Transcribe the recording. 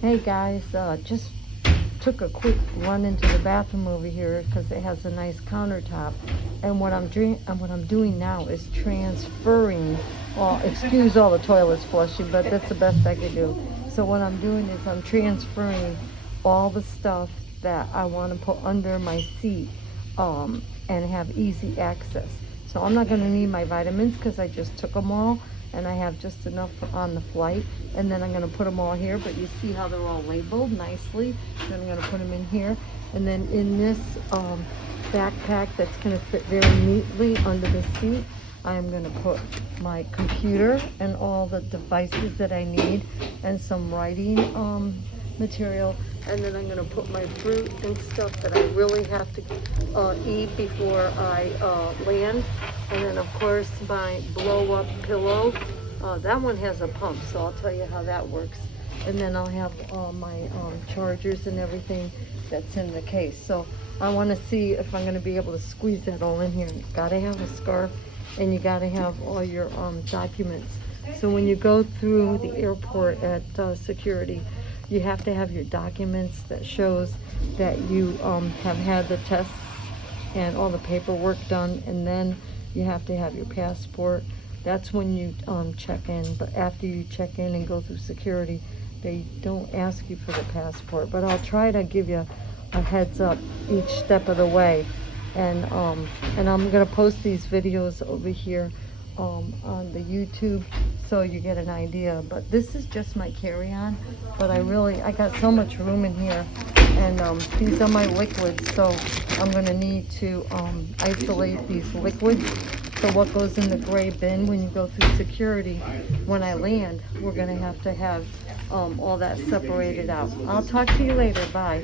Hey guys, just took a quick run into the bathroom over here because it has a nice countertop. And what I'm doing now is transferring. Well, excuse all the toilets flushing, but that's the best I could do. So what I'm doing is I'm transferring all the stuff that I want to put under my seat, and have easy access. So I'm not going to need my vitamins because I just took them all, and I have just enough on the flight. And then I'm going to put them all here, but you see how they're all labeled nicely. Then I'm going to put them in here, and then in this backpack that's going to fit very neatly under the seat, I'm going to put my computer and all the devices that I need, and some writing material. And then I'm going to put my fruit and stuff that I really have to eat before I land. And then, of course, my blow-up pillow. That one has a pump, so I'll tell you how that works. And then I'll have all my chargers and everything that's in the case. So I want to see if I'm going to be able to squeeze that all in here. You got to have a scarf, and you got to have all your documents. So when you go through the airport at security, you have to have your documents that shows that you have had the tests and all the paperwork done, and then you have to have your passport. That's when you check in. But after you check in and go through security, they don't ask you for the passport. But I'll try to give you a heads up each step of the way. And I'm gonna post these videos over here on the YouTube, so you get an idea. But this is just my carry-on, but I got so much room in here, and these are my liquids, so I'm going to need to isolate these liquids. So what goes in the gray bin when you go through security, when I land, we're going to have all that separated out. I'll talk to you later. Bye.